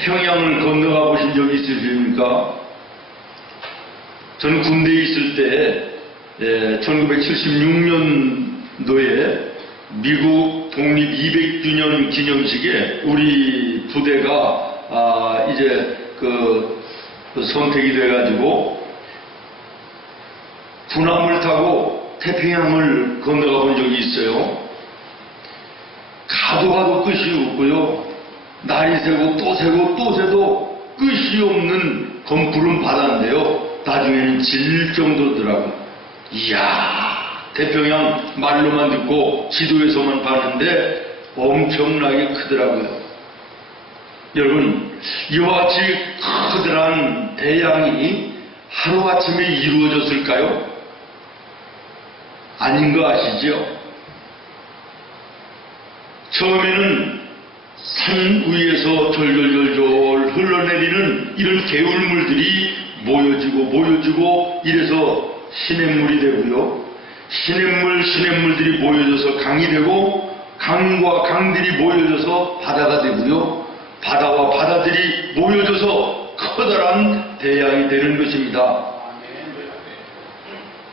태평양을 건너가 보신 적이 있으십니까? 저는 군대에 있을 때 1976년도에 미국 독립 200주년 기념식에 우리 부대가 이제 선택이 돼가지고 군함을 타고 태평양을 건너가 본 적이 있어요. 가도 끝이 없고요. 날이 새고 또 새고 또 새도 끝이 없는 검푸른 바다인데요. 나중에는 질 정도더라고요. 이야, 태평양 말로만 듣고 지도에서만 봤는데 엄청나게 크더라고요. 여러분, 이와 같이 커다란 대양이 하루아침에 이루어졌을까요? 아닌 거 아시죠? 처음에는 산 위에서 졸졸졸졸 흘러내리는 이런 개울물들이 모여지고 이래서 시냇물이 되고요. 시냇물들이 모여져서 강이 되고 강과 강들이 모여져서 바다가 되고요. 바다와 바다들이 모여져서 커다란 대양이 되는 것입니다.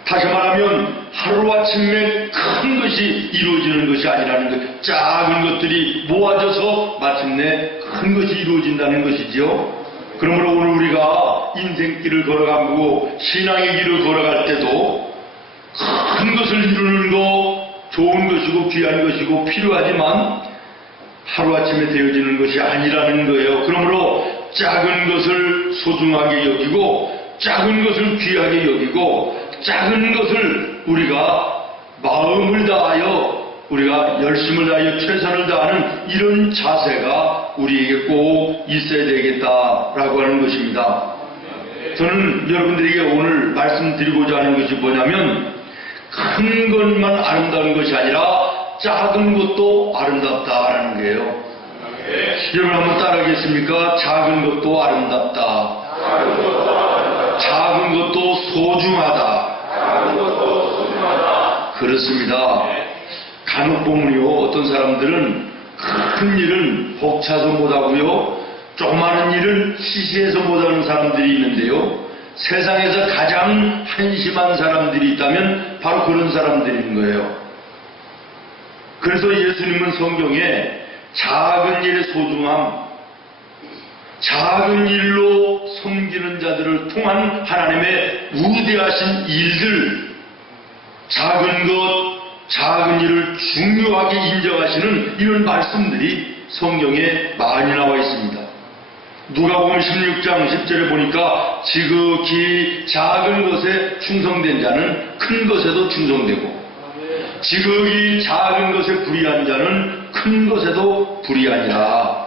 다시 말하면 하루아침에 큰 것이 이루어지는 것이 아니라는 것, 작은 것들이 모아져서 마침내 큰 것이 이루어진다는 것이죠. 그러므로 오늘 우리가 인생길을 걸어가고 신앙의 길을 걸어갈 때도 큰 것을 이루는 거 좋은 것이고 귀한 것이고 필요하지만 하루아침에 되어지는 것이 아니라는 거예요. 그러므로 작은 것을 소중하게 여기고 작은 것을 귀하게 여기고 작은 것을 우리가 마음을 다하여 우리가 열심을 다하여 최선을 다하는 이런 자세가 우리에게 꼭 있어야 되겠다라고 하는 것입니다. 저는 여러분들에게 오늘 말씀드리고자 하는 것이 뭐냐면 큰 것만 아름다운 것이 아니라 작은 것도 아름답다라는 거예요. 여러분 한번 따라하겠습니까? 작은 것도 아름답다. 작은 것도 소중하다. 그렇습니다. 간혹 보면요, 어떤 사람들은 큰 일은 벅차서 못하고요, 조그마한 일은 시시해서 못하는 사람들이 있는데요, 세상에서 가장 한심한 사람들이 있다면 바로 그런 사람들인 거예요. 그래서 예수님은 성경에 작은 일의 소중함, 작은 일로 섬기는 자들을 통한 하나님의 위대하신 일들, 작은 것, 작은 일을 중요하게 인정하시는 이런 말씀들이 성경에 많이 나와 있습니다. 누가복음 16장 10절에 보니까 지극히 작은 것에 충성된 자는 큰 것에도 충성되고 지극히 작은 것에 불의한 자는 큰 것에도 불의하니라.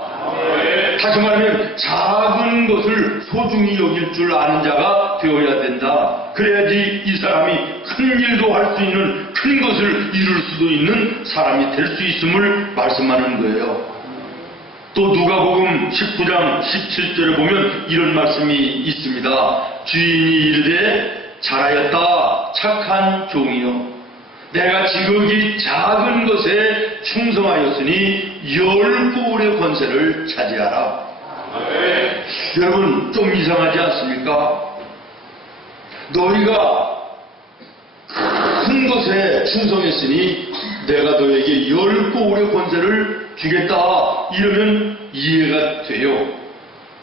다시 말하면 작은 것을 소중히 여길 줄 아는 자가 되어야 된다. 그래야지 이 사람이 큰 일도 할 수 있는, 큰 것을 이룰 수도 있는 사람이 될 수 있음을 말씀하는 거예요. 또 누가복음 19장 17절에 보면 이런 말씀이 있습니다. 주인이 이르되 잘하였다 착한 종이요, 내가 지극히 작은 것에 충성하였으니 10고울의 권세를 차지하라. 여러분 좀 이상하지 않습니까? 너희가 큰 것에 충성했으니 내가 너에게 10고울의 권세를 주겠다, 이러면 이해가 돼요.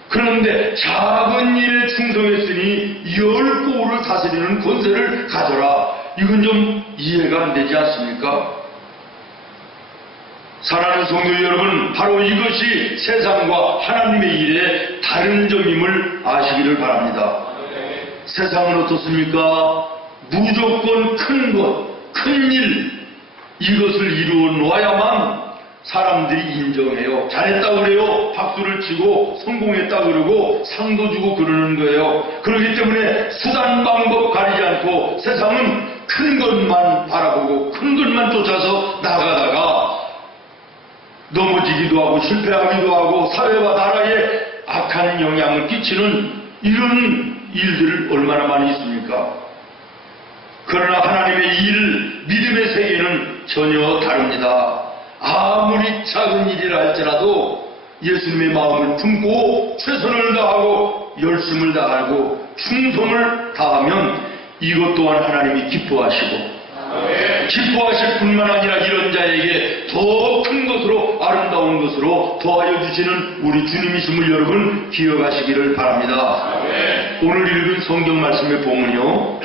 그런데 작은 일에 충성했으니 10고울을 다스리는 권세를 가져라, 이건 좀 이해가 안 되지 않습니까? 사랑하는 성도 여러분, 바로 이것이 세상과 하나님의 일에 다른 점임을 아시기를 바랍니다. 세상은 어떻습니까? 무조건 큰 것, 큰 일, 이것을 이루어 놓아야만 사람들이 인정해요. 잘했다 그래요. 박수를 치고 성공했다 그러고 상도 주고 그러는 거예요. 그렇기 때문에 수단 방법 가리지 않고 세상은 큰 것만 바라보고 큰 것만 쫓아서 나가다가 넘어지기도 하고 실패하기도 하고 사회와 나라에 악한 영향을 끼치는 이런 일들 얼마나 많이 있습니까? 그러나 하나님의 일, 믿음의 세계는 전혀 다릅니다. 아무리 작은 일이라 할지라도 예수님의 마음을 품고 최선을 다하고 열심을 다하고 충성을 다하면 이것 또한 하나님이 기뻐하시고 기뻐하실 뿐만 아니라 이런 자에게 더 큰 것으로 아름다운 것으로 더하여 주시는 우리 주님이심을 여러분 기억하시기를 바랍니다. 오늘 읽은 성경 말씀의 본문이요,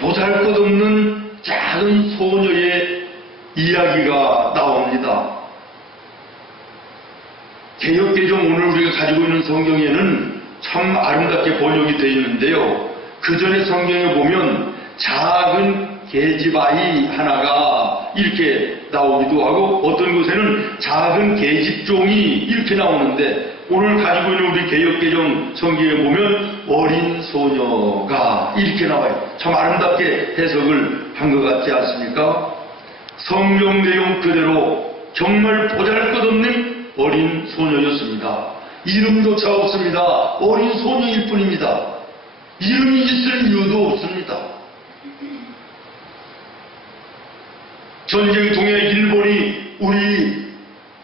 보잘것없는 작은 소녀의 이야기가 나옵니다. 개역개정 오늘 우리가 가지고 있는 성경에는 참 아름답게 번역이 되어 있는데요, 그 전에 성경에 보면 작은 계집아이 하나가 이렇게 나오기도 하고 어떤 곳에는 작은 계집종이 이렇게 나오는데, 오늘 가지고 있는 우리 개역개정 성경에 보면 어린 소녀가 이렇게 나와요. 참 아름답게 해석을 한 것 같지 않습니까? 성경 내용 그대로 정말 보잘것없는 어린 소녀였습니다. 이름조차 없습니다. 어린 소녀일 뿐입니다. 이름이 있을 이유도 없습니다. 전쟁 통해 일본이 우리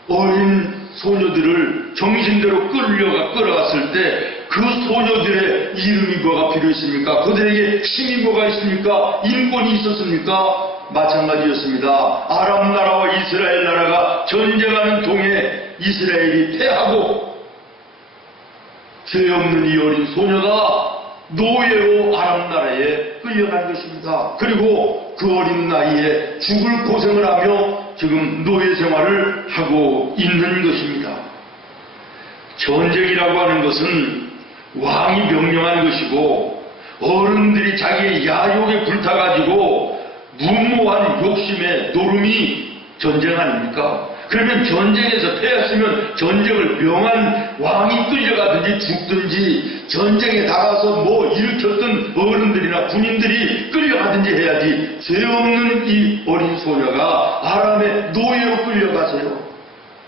어린 소녀들을 정신대로 끌어갔을 때 그 소녀들의 이름이 뭐가 필요했습니까? 그들에게 힘이 뭐가 있습니까? 인권이 있었습니까? 마찬가지였습니다. 아람 나라와 이스라엘 나라가 전쟁하는 통에 이스라엘이 패하고 죄 없는 이 어린 소녀가 노예로 아람 나라에 끌려간 것입니다. 그리고 그 어린 나이에 죽을 고생을 하며 지금 노예 생활을 하고 있는 것입니다. 전쟁이라고 하는 것은 왕이 명령한 것이고 어른들이 자기의 야욕에 불타가지고 무모한 욕심에 노름이 전쟁 아닙니까? 그러면 전쟁에서 패했으면 전쟁을 명한 왕이 끌려가든지 죽든지 전쟁에 나가서 뭐 일으켰던 어른들이나 군인들이 끌려가든지 해야지, 죄 없는 이 어린 소녀가 아람의 노예로 끌려가서요,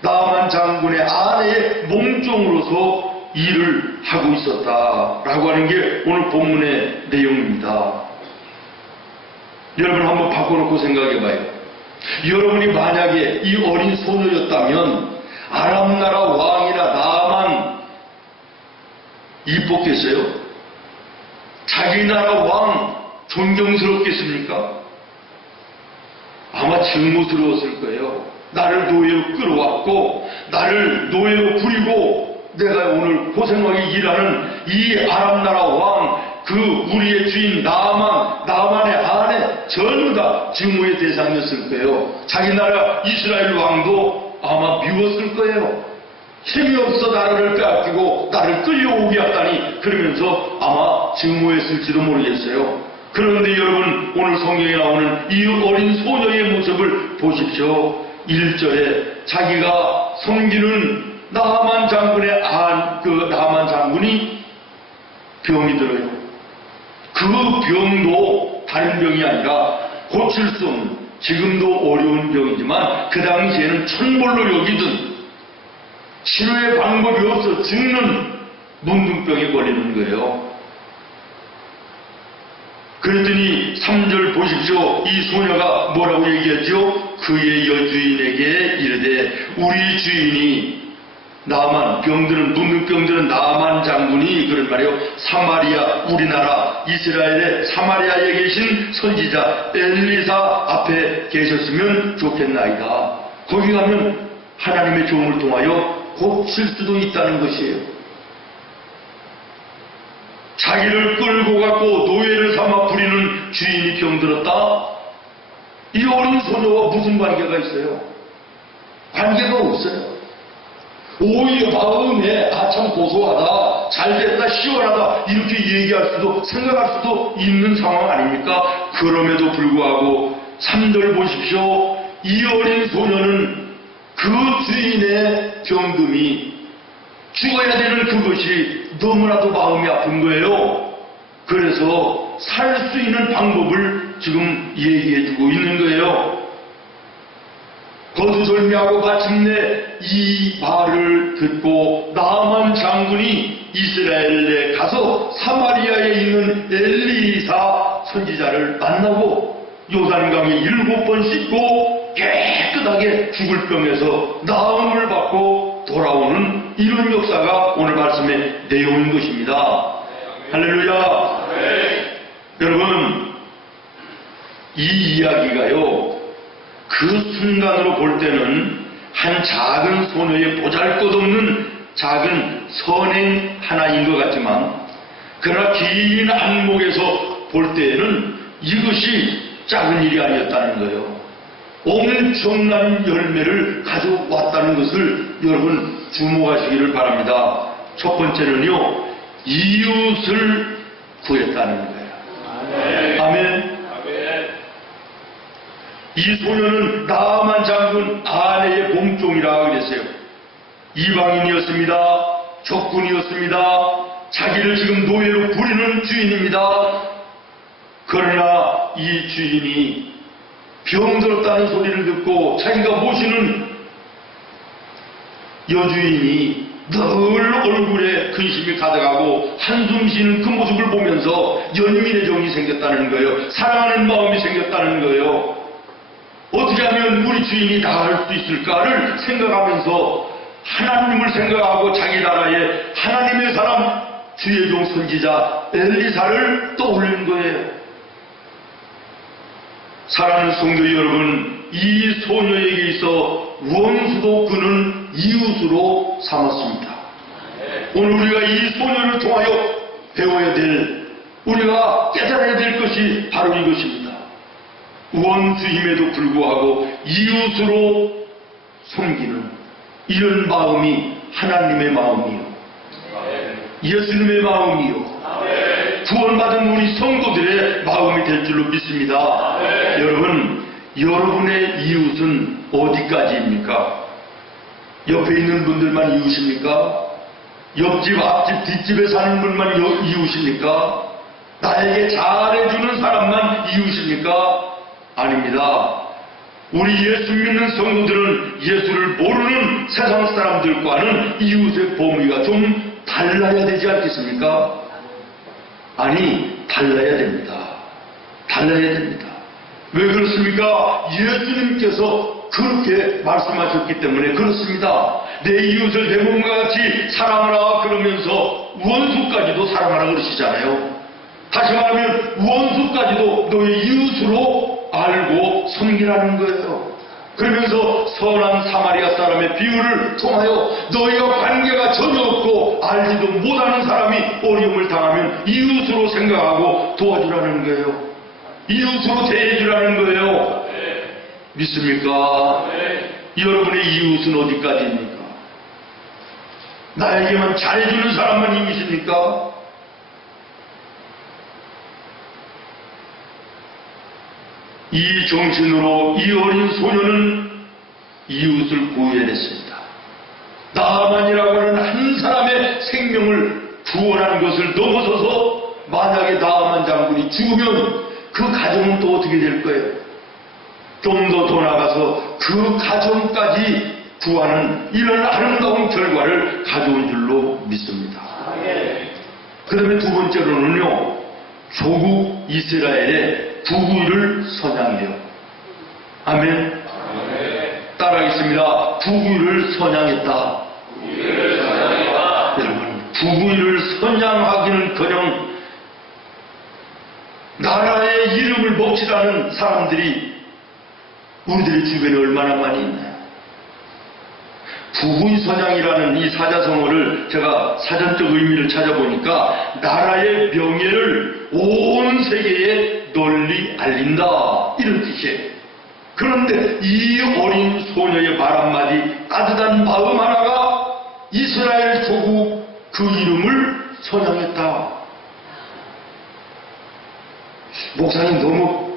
나만 장군의 아내의 몸종으로서 일을 하고 있었다라고 하는 게 오늘 본문의 내용입니다. 여러분 한번 바꿔놓고 생각해봐요. 여러분이 만약에 이 어린 소녀였다면 아람 나라 왕이나 나만 이뻤겠어요? 자기 나라 왕 존경스럽겠습니까? 아마 증오스러웠을 거예요. 나를 노예로 끌어왔고 나를 노예로 부리고 내가 오늘 고생하게 일하는 이 아람 나라 왕, 그 우리의 주인 나만의 아내 전부 다 증오의 대상이었을 거예요. 자기 나라 이스라엘 왕도 아마 미웠을 거예요. 힘이 없어 나라를 빼앗기고 나를 끌려오게 했다니 그러면서 아마 증오했을지도 모르겠어요. 그런데 여러분 오늘 성경에 나오는 이 어린 소녀의 모습을 보십시오. 1절에 자기가 섬기는 나만 장군의 나만 장군이 병이 들어요. 그 병도 다른 병이 아니라 고칠 수 없는, 지금도 어려운 병이지만 그 당시에는 천벌로 여기던 치료의 방법이 없어 죽는 문둥병에 걸리는 거예요. 그랬더니 3절 보십시오. 이 소녀가 뭐라고 얘기했죠? 그의 여주인에게 이르되 우리 주인이 나만, 병들은 문둥병들은 나만 장군이 그런 말이에요. 사마리아, 우리나라 이스라엘의 사마리아에 계신 선지자 엘리사 앞에 계셨으면 좋겠나이다. 거기 가면 하나님의 종을 통하여 고칠 수도 있다는 것이에요. 자기를 끌고 갔고 노예를 삼아 부리는 주인이 병들었다? 이 어린 소녀와 무슨 관계가 있어요? 관계가 없어요. 오히려 마음에 참 고소하다, 잘됐다, 시원하다 이렇게 얘기할 수도 생각할 수도 있는 상황 아닙니까? 그럼에도 불구하고 3절 보십시오. 이 어린 소녀는 그 주인의 병듦이 죽어야 되는 그것이 너무나도 마음이 아픈 거예요. 그래서 살 수 있는 방법을 지금 얘기해주고 있는 거예요. 거두절미하고 마침내 이 말을 듣고 나만 장군이 이스라엘에 가서 사마리아에 있는 엘리사 선지자를 만나고 요단강에 7번 씻고 깨끗하게 죽을 병에서 나음을 받고 돌아오는 이런 역사가 오늘 말씀의 내용인 것입니다. 할렐루야. 여러분, 이 이야기가요, 그 순간으로 볼 때는 한 작은 소녀의 보잘것없는 작은 선행 하나인 것 같지만, 그러나 긴 안목에서 볼 때에는 이것이 작은 일이 아니었다는 거예요. 엄청난 열매를 가져왔다는 것을 여러분 주목하시기를 바랍니다. 첫 번째는요, 이웃을 구했다는 거예요. 아멘. 이 소녀는 나아만 장군 아내의 몸종이라 그랬어요. 이방인이었습니다. 적군이었습니다. 자기를 지금 노예로 부리는 주인입니다. 그러나 이 주인이 병들었다는 소리를 듣고 자기가 모시는 여주인이 늘 얼굴에 근심이 가득하고 한숨 쉬는 그 모습을 보면서 연민의 정이 생겼다는 거예요. 사랑하는 마음이 생겼다는 거예요. 어떻게 하면 우리 주인이 나을 수 있을까를 생각하면서 하나님을 생각하고 자기 나라의 하나님의 사람 주의 종 선지자 엘리사를 떠올리는 거예요. 사랑하는 성도 여러분, 이 소녀에게 있어 원수도 그는 이웃으로 삼았습니다. 오늘 우리가 이 소녀를 통하여 배워야 될, 우리가 깨달아야 될 것이 바로 이것입니다. 원수임에도 불구하고 이웃으로 섬기는 이런 마음이 하나님의 마음이요, 예수님의 마음이요, 구원받은 우리 성도들의 마음이 될 줄로 믿습니다. 여러분, 여러분의 이웃은 어디까지입니까? 옆에 있는 분들만 이웃입니까? 옆집, 앞집, 뒷집에 사는 분만 이웃입니까? 나에게 잘해주는 사람만 이웃입니까? 아닙니다. 우리 예수 믿는 성도들은 예수를 모르는 세상 사람들과는 이웃의 범위가 좀 달라야 되지 않겠습니까? 아니, 달라야 됩니다. 달라야 됩니다. 왜 그렇습니까? 예수님께서 그렇게 말씀하셨기 때문에 그렇습니다. 내 이웃을 내 몸과 같이 사랑하라 그러면서 원수까지도 사랑하라 그러시잖아요. 다시 말하면 원수까지도 너의 이웃으로 알고 섬기라는 거예요. 그러면서 선한 사마리아 사람의 비유를 통하여 너희가 관계가 전혀 없고 알지도 못하는 사람이 어려움을 당하면 이웃으로 생각하고 도와주라는 거예요. 이웃으로 대해주라는 거예요. 믿습니까? 여러분의 이웃은 어디까지입니까? 나에게만 잘해주는 사람만 이웃입니까? 이 정신으로 이 어린 소녀는 이웃을 구해냈습니다. 나아만이라고 하는 한 사람의 생명을 구원하는 것을 넘어서서 만약에 나아만 장군이 죽으면 그 가정은 또 어떻게 될 거예요? 좀 더 나가서 그 가정까지 구하는 이런 아름다운 결과를 가져온 줄로 믿습니다. 그 다음에 두 번째로는요, 조국 이스라엘의 부귀를 선양해요. 아멘. 따라하겠습니다. 부귀를 선양했다. 여러분, 부귀를 선양하기는커녕 나라의 이름을 먹칠하는 사람들이 우리들의 주변에 얼마나 많이 있나요? 부귀 선양이라는 이 사자성어를 제가 사전적 의미를 찾아보니까 나라의 명예를 온 세계에 널리 알린다, 이런 뜻이에요. 그런데 이 어린 소녀의 말 한마디, 따뜻한 마음 하나가 이스라엘 조국 그 이름을 선양했다. 목사님 너무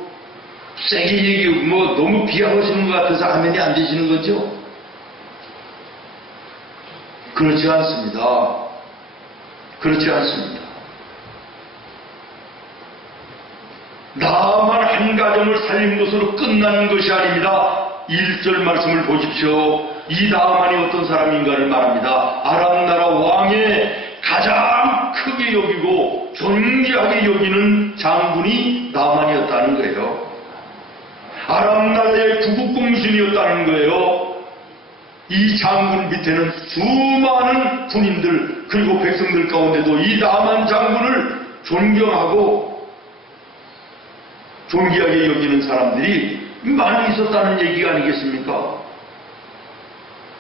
세게 얘기하고 너무 비하하시는 것 같아서 아멘이 안 되시는 거죠? 그렇지 않습니다. 그렇지 않습니다. 나만 한 가정을 살린 것으로 끝나는 것이 아닙니다. 1절 말씀을 보십시오. 이 나아만이 어떤 사람인가를 말합니다. 아람 나라 왕의 가장 크게 여기고 존귀하게 여기는 장군이 나아만이었다는 거예요. 아람 나라의 구국공신이었다는 거예요. 이 장군 밑에는 수많은 군인들 그리고 백성들 가운데도 이 나만 장군을 존경하고 존귀하게 여기는 사람들이 많이 있었다는 얘기가 아니겠습니까?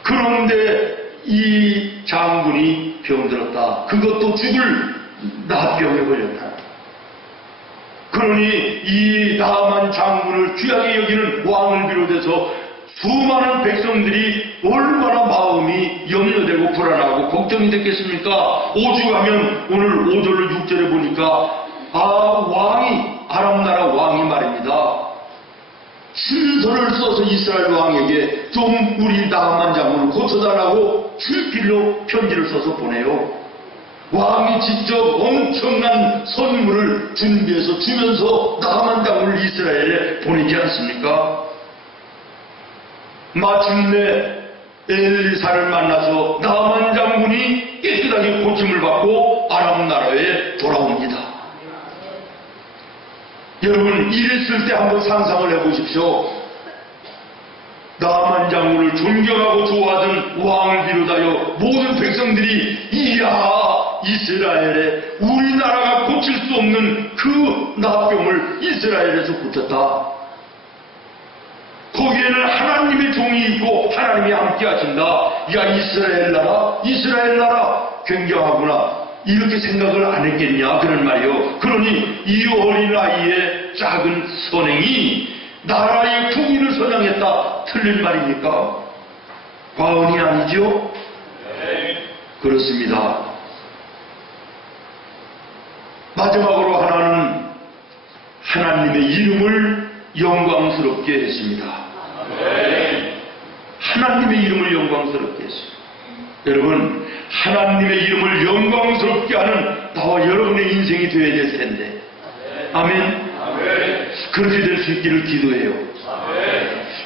그런데 이 장군이 병들었다. 그것도 죽을 나병에 걸렸다. 그러니 이 나만 장군을 귀하게 여기는 왕을 비롯해서 수많은 백성들이 얼마나 마음이 염려되고 불안하고 걱정이 됐겠습니까? 오죽하면 오늘 5절로 6절에 보니까 아람나라 왕이 말입니다. 친서를 써서 이스라엘 왕에게 좀 우리 나만 장군을 고쳐달라고 친필로 편지를 써서 보내요. 왕이 직접 엄청난 선물을 준비해서 주면서 나만 장군을 이스라엘에 보내지 않습니까? 마침내 엘리사를 만나서 나만 장군이 깨끗하게 고침을 받고 아람 나라에 돌아옵니다. 여러분, 이랬을 때 한번 상상을 해보십시오. 나만 장군을 존경하고 좋아하던 왕을 비롯하여 모든 백성들이 이야, 이스라엘에 우리나라가 고칠 수 없는 그 나병을 이스라엘에서 고쳤다. 거기에는 하나님의 종이 있고 하나님이 함께 하신다. 야, 이스라엘 나라 굉장하구나. 이렇게 생각을 안 했겠냐 그런 말이요. 그러니 이 어린아이의 작은 선행이 나라의 통일을 선양했다. 틀린 말입니까? 과언이 아니죠? 네. 그렇습니다. 마지막으로 하나는 하나님의 이름을 영광스럽게 했습니다. 네. 하나님의 이름을 영광스럽게 했습니다. 여러분, 하나님의 이름을 영광스럽게 하는 나와 여러분의 인생이 되어야 될 텐데. 아멘. 그렇게 될 수 있기를 기도해요.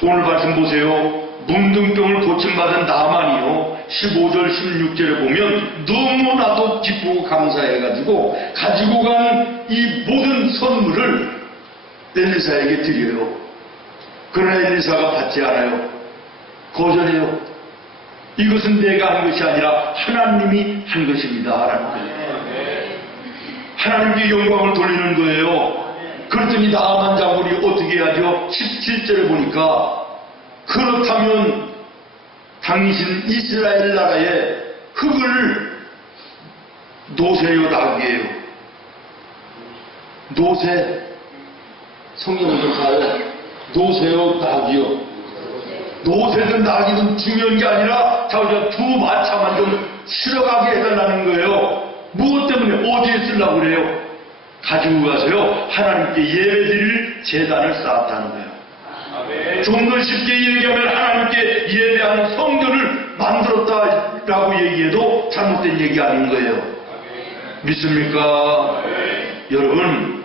오늘 말씀 보세요. 문둥병을 고침받은 나만이요, 15절 16절에 보면 너무나도 기쁘고 감사해가지고 가지고 간 이 모든 선물을 엘리사에게 드려요. 그러나 엘리사가 받지 않아요. 거절해요. 이것은 내가 한 것이 아니라 하나님이 한 것입니다 라는 거예요. 하나님께 영광을 돌리는 거예요. 그랬더니 나만 장군이 어떻게 해야죠? 17절에 보니까 그렇다면 당신 이스라엘 나라의 흙을 노세요, 낙이에요. 노세, 성경을 좀 봐요. 노세요, 낙이요. 노새든 낙이든 중요한 게 아니라 자우지가 두 마차만 좀 실어가게 해달라는 거예요. 무엇 때문에 어디에 쓰려고 그래요? 가지고 가서요, 하나님께 예배드릴 제단을 쌓았다는 거예요. 좀 더 쉽게 얘기하면 하나님께 예배하는 성전을 만들었다라고 얘기해도 잘못된 얘기 아닌 거예요. 믿습니까? 여러분,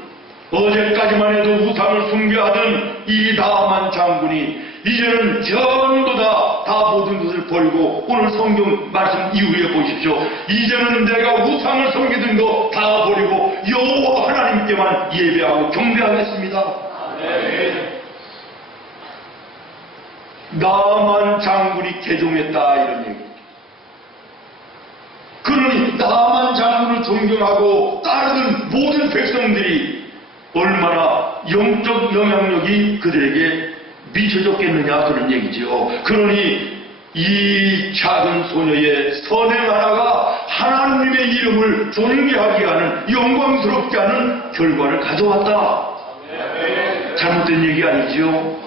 어제까지만 해도 우상을 숭배하던 이 나만 장군이 이제는 전부 다 모든 것을 버리고, 오늘 성경 말씀 이후에 보십시오. 이제는 내가 우상을 섬기던 거 다 버리고 여호와 하나님께만 예배하고 경배하겠습니다. 나만 장군이 개종했다, 이런 얘기. 그러니 나만 장군을 존경하고 따르는 모든 백성들이 얼마나 영적 영향력이 그들에게 미쳐졌겠느냐, 그런 얘기죠. 그러니 이 작은 소녀의 선행 하나가 하나님의 이름을 존귀하게 하는, 영광스럽게 하는 결과를 가져왔다. 잘못된 얘기 아니죠?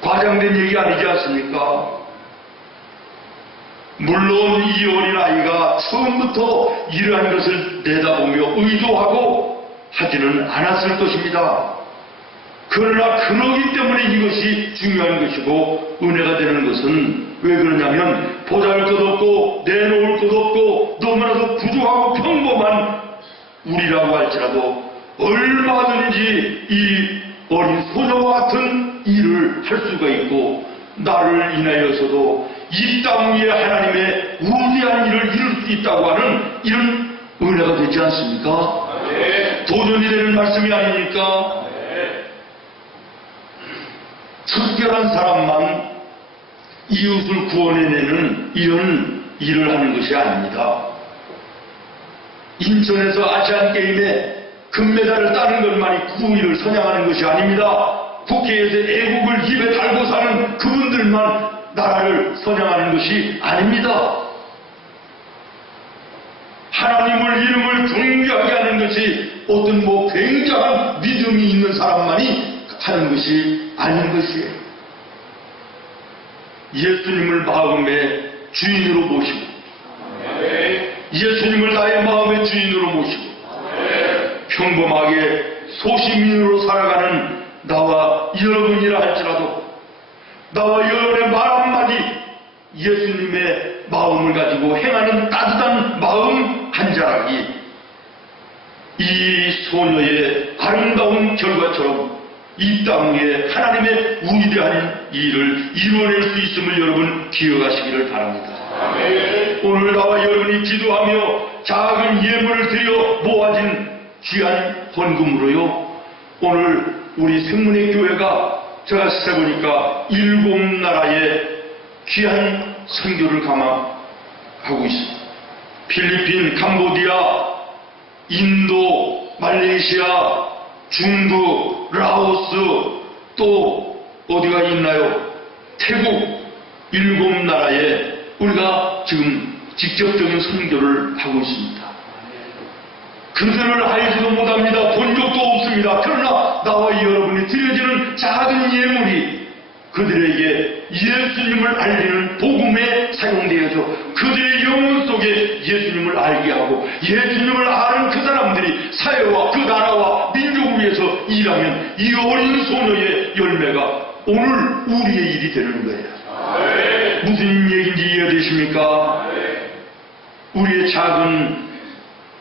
과장된 얘기 아니지 않습니까? 물론 이 어린아이가 처음부터 이러한 것을 내다보며 의도하고 하지는 않았을 것입니다. 그러나 그러기 때문에 이것이 중요한 것이고 은혜가 되는 것은 왜 그러냐면 보잘 것 없고 내놓을 것 없고 너무나도 부족하고 평범한 우리라고 할지라도 얼마든지 이 어린 소녀와 같은 일을 할 수가 있고, 나를 인하여서도 이 땅 위에 하나님의 위대한 일을 이룰 수 있다고 하는 이런 은혜가 되지 않습니까? 네. 도전이 되는 말씀이 아닙니까? 네. 특별한 사람만 이웃을 구원해내는 이런 일을 하는 것이 아닙니다. 인천에서 아시안게임에 금메달을 따는 것만이 구의를 선양하는 것이 아닙니다. 국회에서 애국을 입에 달고 사는 그분들만 나라를 선양하는 것이 아닙니다. 하나님을 이름을 존귀하게 하는 것이 어떤 굉장한 믿음이 있는 사람만이 하는 것이 아닌 것이에요. 예수님을 마음의 주인으로 모시고, 예수님을 나의 마음의 주인으로 모시고, 평범하게 소시민으로 살아가는 나와 여러분이라 할지라도 나와 여러분의 말 한마디 예수님의 마음을 가지고 행하는 따뜻한 마음 한 자락이 이 소녀의 아름다운 결과처럼 이 땅 위에 하나님의 위대한 일을 이루어낼 수 있음을 여러분 기억하시기를 바랍니다. 오늘 나와 여러분이 기도하며 작은 예물을 드려 모아진 귀한 헌금으로요, 오늘 우리 생문의 교회가 제가 세보니까 7나라의 귀한 선교를 감당하고 있습니다. 필리핀, 캄보디아, 인도, 말레이시아, 중국, 라오스, 또 어디가 있나요? 태국, 7나라에 우리가 지금 직접적인 선교를 하고 있습니다. 그들을 알지도 못합니다. 본 적도 없습니다. 그러나 나와 여러분이 드려지는 작은 예물이 그들에게 예수님을 알리는 복음에 사용되어져 그들의 영혼 속에 예수님을 알게 하고 예수님을 아는 그 사람들이 사회와 그 나라와 민족을 위해서 일하면 이 어린 소녀의 열매가 오늘 우리의 일이 되는 거예요. 무슨 얘기인지 이해되십니까? 우리의 작은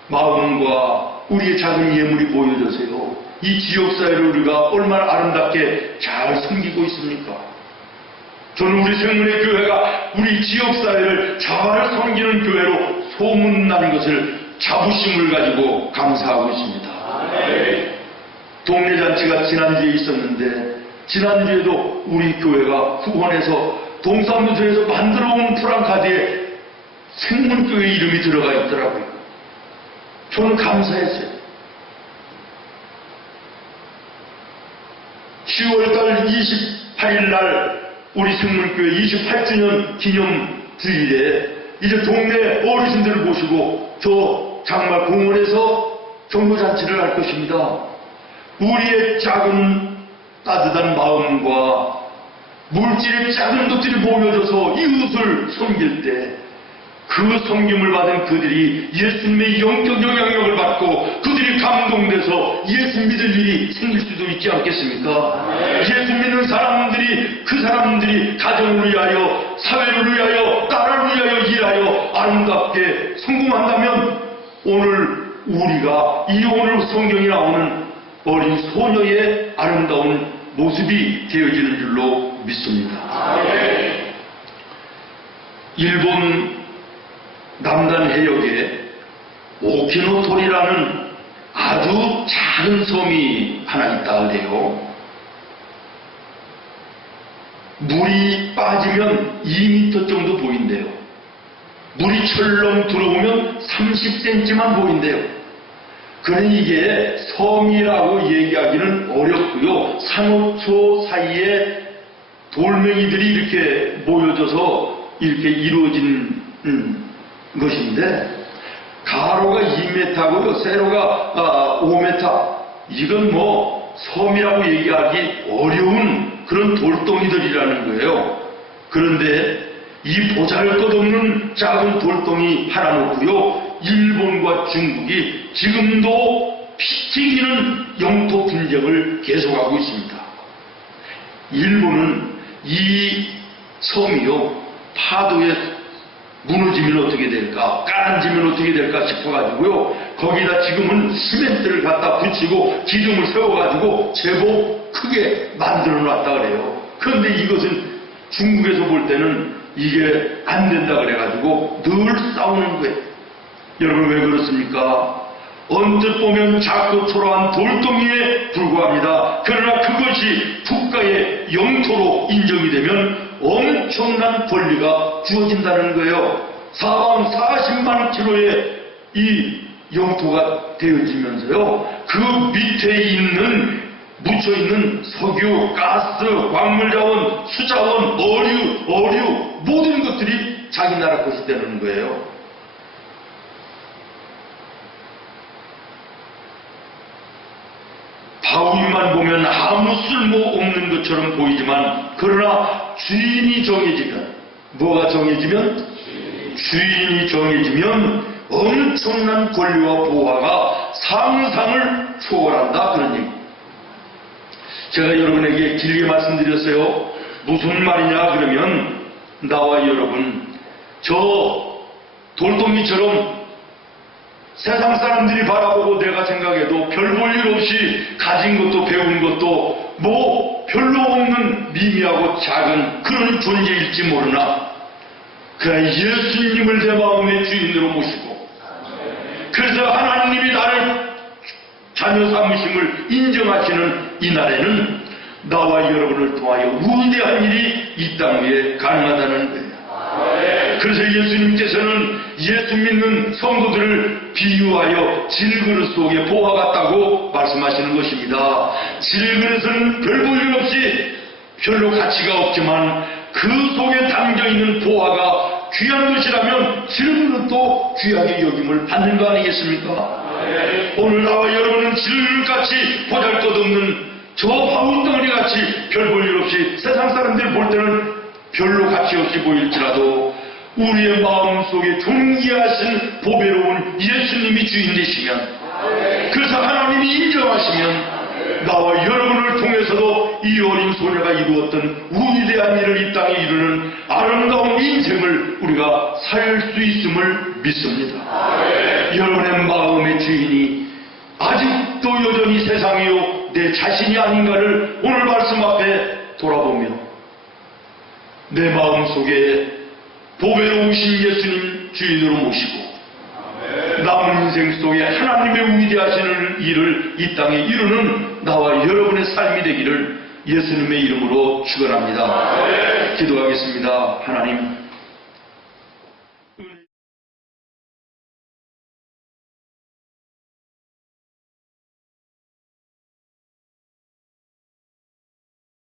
마음과 우리의 작은 예물이 보여져서요, 이 지역사회를 우리가 얼마나 아름답게 잘 섬기고 있습니까? 저는 우리 생문의 교회가 우리 지역사회를 잘 섬기는 교회로 소문난 것을 자부심을 가지고 감사하고 있습니다. 동네잔치가 지난주에 있었는데 지난주에도 우리 교회가 후원해서 동사무소에서 만들어온 프랑카드에 생문교회 이름이 들어가 있더라고요. 저는 감사했어요. 10월달 28일 날 우리 생문교회 28주년 기념 주일에 이제 동네 어르신들을 모시고 저 장말 공원에서 경로잔치를 할 것입니다. 우리의 작은 따뜻한 마음과 물질의 작은 것들이 모여져서 이웃을 섬길 때 그 섬김을 받은 그들이 예수님의 영적 영향력을 받고 그들이 감동돼서 예수 믿을 일이 생길 수도 있지 않겠습니까? 예수 믿는 사람들이 그 사람들이 가정을 위하여 사회를 위하여 나라를 위하여 일하여 아름답게 성공한다면 오늘 우리가 이 오늘 성경에 나오는 어린 소녀의 아름다운 모습이 되어지는 줄로 믿습니다. 일본 남단 해역에 오키노토리라는 아주 작은 섬이 하나 있다 그래요. 물이 빠지면 2m 정도 보인대요. 물이 철렁 들어오면 30cm만 보인대요. 그러니 이게 섬이라고 얘기하기는 어렵고요. 산호초 사이에 돌멩이들이 이렇게 모여져서 이렇게 이루어진 것인데 가로가 2m고요. 세로가 5m. 이건 섬이라고 얘기하기 어려운 그런 돌덩이들이라는 거예요. 그런데 이 보잘것없는 작은 돌덩이 하나 놓고요, 일본과 중국이 지금도 피 튀기는 영토 분쟁을 계속하고 있습니다. 일본은 이 섬이요, 파도에 무너지면 어떻게 될까, 가라앉으면 어떻게 될까 싶어가지고요, 거기다 지금은 시멘트를 갖다 붙이고 기둥을 세워가지고 제법 크게 만들어 놨다 그래요. 그런데 이것은 중국에서 볼 때는 이게 안 된다 그래가지고 늘 싸우는 거예요. 여러분 왜 그렇습니까? 언뜻 보면 작고 초라한 돌덩이에 불과합니다. 그러나 그것이 국가의 영토로 인정이 되면 엄청난 권리가 주어진다는 거예요. 사방 40만 킬로의 이 영토가 되어지면서요, 그 밑에 있는 묻혀있는 석유, 가스, 광물자원, 수자원, 어류 모든 것들이 자기 나라 것이 되는 거예요. 바위만 보면 아무 쓸모없는 것처럼 보이지만, 그러나 주인이 정해지면, 뭐가 정해지면? 주인이 정해지면 엄청난 권리와 보화가 상상을 초월한다, 그런 얘기. 제가 여러분에게 길게 말씀드렸어요. 무슨 말이냐 그러면, 나와 여러분 저 돌덩이처럼 세상 사람들이 바라보고 내가 생각해도 별 볼 일 없이 가진 것도 배운 것도 뭐 별로 없는 미미하고 작은 그런 존재일지 모르나, 그러나 예수님을 내 마음의 주인으로 모시고, 그래서 하나님이 나를 자녀 삼으심을 인정하시는 이 날에는 나와 여러분을 통하여 위대한 일이 이 땅 위에 가능하다는 거예요. 그래서 예수님께서는 예수 믿는 성도들을 비유하여 질그릇 속에 보화 같다고 말씀하시는 것입니다. 질그릇은 별 볼 일 없이 별로 가치가 없지만 그 속에 담겨있는 보화가 귀한 것이라면 질그릇도 귀하게 여김을 받는 거 아니겠습니까? 오늘 나와 여러분은 질그릇같이 보잘것없는 저 바울덩어리같이 별 볼 일 없이 세상 사람들이 볼 때는 별로 가치 없이 보일지라도 우리의 마음속에 존귀하신 보배로운 예수님이 주인 되시면, 그래서 하나님이 인정하시면 나와 여러분을 통해서도 이 어린 소녀가 이루었던 위대한 일을 이 땅에 이루는 아름다운 인생을 우리가 살 수 있음을 믿습니다. 여러분의 마음의 주인이 아직도 여전히 세상이요 내 자신이 아닌가를 오늘 말씀 앞에 돌아보며 내 마음속에 보배로우신 예수님 주인으로 모시고 남은 인생 속에 하나님의 위대하신 일을 이 땅에 이루는 나와 여러분의 삶이 되기를 예수님의 이름으로 축원합니다. 기도하겠습니다. 하나님,